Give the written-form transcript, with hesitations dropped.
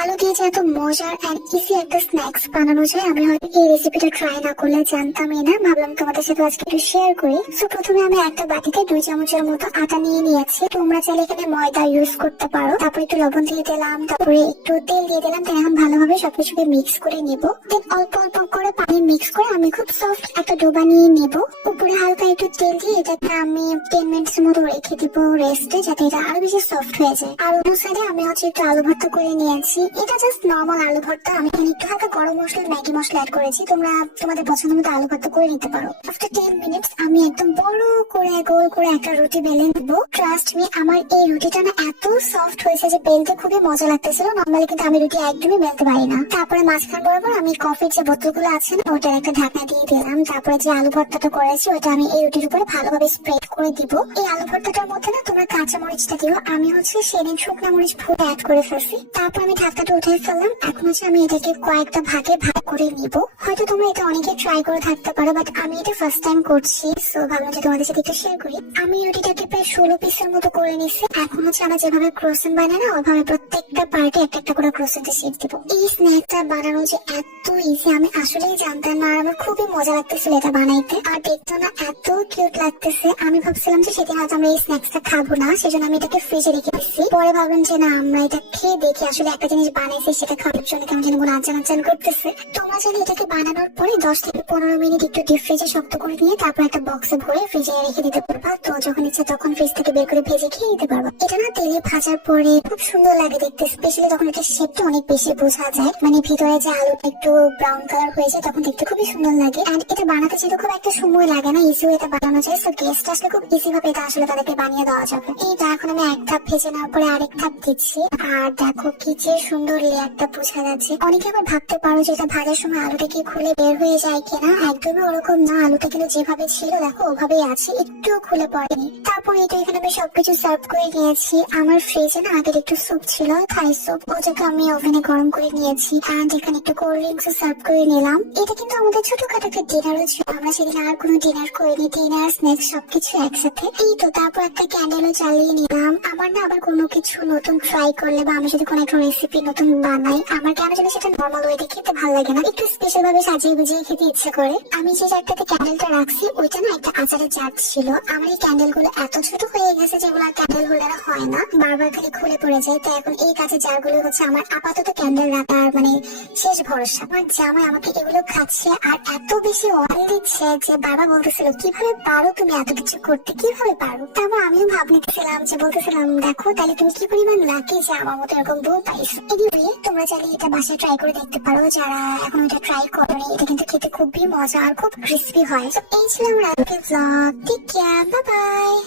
আলু দিয়ে যে এত মজার এন্ড ইজি একটা স্ন্যাক্স বানানো যায়, আমি হয়তো এই রেসিপিটা ট্রাই না করলে জানতামই না। ভাবলাম তোমাদের সাথে আজকে একটু শেয়ার করি। তো প্রথমে আমি একটা বাটিতে 2 চামচের মতো আটা নিয়ে নিয়েছি। তোমরা চাইলে এখানে ময়দা ইউজ করতে পারো। তারপরে একটু লবণ দিয়ে দিলাম, তারপরে একটু তেল দিয়ে দিলাম। তাই এখন ভালোভাবে সবকিছুকে মিক্স করে নিব। দেন অল্প অল্প করে পানি মিক্স করে আমি খুব সফট একটা ডো বানিয়ে নিব। উপরে হালকা একটু তেল দিয়ে এটাকে আমি 10 মিনিটস মতো রেখে দিব রেস্টে, যাতে এটা আরো বেশি সফট হয়ে যায়। আর অন্য সাইডে আমি হচ্ছে একটু আলু ভর্তা করে নিয়েছি। এটা জাস্ট নর্মাল আলু ভর্তা। আমি এখানে একটু হালকা গরম মশলা, ম্যাগি মশলা অ্যাড করেছি। তোমরা তোমাদের পছন্দ মতো আলু ভর্তা করে নিতে পারো। আফটার 10 মিনিটস আমি একদম বড় করে গোল করে একটা রুটি বেলে নিব। ট্রাস্ট মি, আমার এই রুটিটা না এত সফট হয়েছে যে বেলতে খুবই মজা লাগতেছিল। নর্মালি কিন্তু আমি রুটি একদমই বেলতে পারি না। তারপরে মাঝখান বরাবর আমি কফির যে বোতলগুলো আছে না, ওটার একটা ঢাকনা দিয়ে দিলাম। তারপরে যে আলু ভর্তাটা করেছি ওটা আমি এই রুটির উপরে ভালোভাবে স্প্রেড করে দিব। এই আলু ভর্তাটার মধ্যে না তোমরা কাঁচা মরিচটা দিও। আমি হচ্ছে সেদিন শুকনা মরিচ ফুটে অ্যাড করে ফেলছি। তারপর আমি ঢাকনাটা উঠে ফেললাম। এখন হচ্ছে আমি এটাকে কয়েকটা ভাগে ভাগ করে নিব। হয়তো তোমরা এটা অনেকে ট্রাই করে থাকতে পারো, বাট আমি এটা ফার্স্ট টাইম করছি, সো ভাবলাম যে তোমাদের সাথে একটু শেয়ার করি। আমি রুটিটাকে প্রায় 16 পিসের মতো করে নিচ্ছি। এখন হচ্ছে আমরা যেভাবে ক্রোসেন্ট বানাই না, ওইভাবে প্রত্যেকটা পার্টে একটা একটা করে ক্রোসেন্টের শেপ দিব। এই স্ন্যাকটা বানানো যে এত ইজি আমি আসলেই জানতাম না। আর আমার খুবই মজা লাগতেছিল এটা বানাইতে। আর দেখতে না এত কিউট লাগতেছে। আমি ভাবছিলাম যে সেদিন হয়তো আমরা এই স্ন্যাক্সটা খাবো না, সেজন্য আমি এটাকে ফ্রিজে রেখে দিচ্ছি। পরে ভাবলাম যে না, আমরা এটা খেয়ে দেখি আসলে একটা জিনিস বানাইছি সেটা খাওয়ার জন্য কেমন যেন মনে আনচান করতেছে। তোমরা জানি এটাকে বানানোর পরে 10 থেকে 15 মিনিট একটু ডিপ ফ্রিজে শক্ত করে নিয়ে তারপর একটা বক্সে ভরে ফ্রিজে রেখে দিতে পারবা। তো যখন ইচ্ছা তখন ফ্রিজ থেকে বের করে ভেজে খেয়ে নিতে পারবা। এটা না তেলে ভাজার পরে খুব সুন্দর লাগে দেখতে, স্পেশালি যখন এটা শেপটা অনেক বেশি বোঝা যায়, মানে ভিতরে যে আলুটা একটু ব্রাউন কালার হয়ে যায়, তখন দেখতে খুবই সুন্দর লাগে। এন্ড এটা বানাতে যেহেতু খুব একটা সময় লাগে না, ইজিও এটা বানানো যায়। সো গেস্ট আসলে খুব ইজি ভাবে এটা আসলে তাদেরকে বানিয়ে দেওয়া যাবে। এইটা এখন আমি এক ধাপ ভেজে নেওয়ার পরে আরেক ধাপ দিচ্ছি। আর দেখো কি যে সুন্দর লেয়ারটা বোঝা যাচ্ছে। অনেকে আবার ভাবতে পারো যে এটা ভাজার সময় আলুটা কি খুলে বের হয়ে যায় কিনা। একদমই ওরকম না, আলুটা কিন্তু যেভাবে ছিল দেখো ওভাবেই আছে, একটু খুলে পড়েনি। তারপর এটা এখানে আমি সবকিছু সার্ভ করে নিয়েছি। আমার ফ্রিজে না আগের একটু স্যুপ ছিল, থাই স্যুপ, ওটাকে আমি ওভেনে গরম করে নিয়েছি। এন্ড এখানে একটু কোল্ড ড্রিঙ্কস সার্ভ করে নিলাম। এটা কিন্তু আমাদের ছোটখাটো একটা ডিনারও ছিল। আমরা সেদিন আর কোনো ডিনার করিনি, ডিনার স্ন্যাক্স সবকিছু একসাথে। এই তো তারপর একটা ক্যান্ডেলও জ্বালিয়ে নিলাম। আমার না আবার কোনো কিছু নতুন ট্রাই করলে বা আমি যদি কোনো একটা রেসিপি নতুন বানাই, আমার কেন জানি সেটা নর্মাল ওয়েতে খেতে ভালো লাগে না, একটু স্পেশাল ভাবে সাজিয়ে গুজিয়ে খেতে ইচ্ছে করে। আমি যে জারটাতে ক্যান্ডেলটা রাখছি ওইটা না একটা আচারের জার ছিল। আমার এই ক্যান্ডেল গুলো এত ছোট হয়ে গেছে যেগুলো ক্যান্ডেল হোল্ডার হয় না, বারবার খালি খুলে পড়ে যায়। তাই এখন এই কাঁচের জারগুলো হচ্ছে আমার আপাতত ক্যান্ডেল রাখার মানে শেষ ভরসা। আমার জামাই আমাকে এগুলো খাচ্ছে আর এত বেশি অয়েল দিচ্ছে যে বাবা বলতেছিল কিভাবে পারো তুমি এত কিছু করতে, কিভাবে পারো। তারপর আমিও ভাব নিতেছিলাম যে বলতেছিলাম দেখো তাহলে তুমি কি পরিমাণ লাকি যে আমার মতো এরকম বউ পাইছো। এনিওয়ে তোমরা চাইলে এটা বাসায় ট্রাই করে দেখতে পারো যারা এখন এটা ট্রাই করোনি। এটা কিন্তু খেতে খুবই মজা আর খুব ক্রিস্পি হয়। তো এই ছিল আমার আজকের blog. Take care, bye by.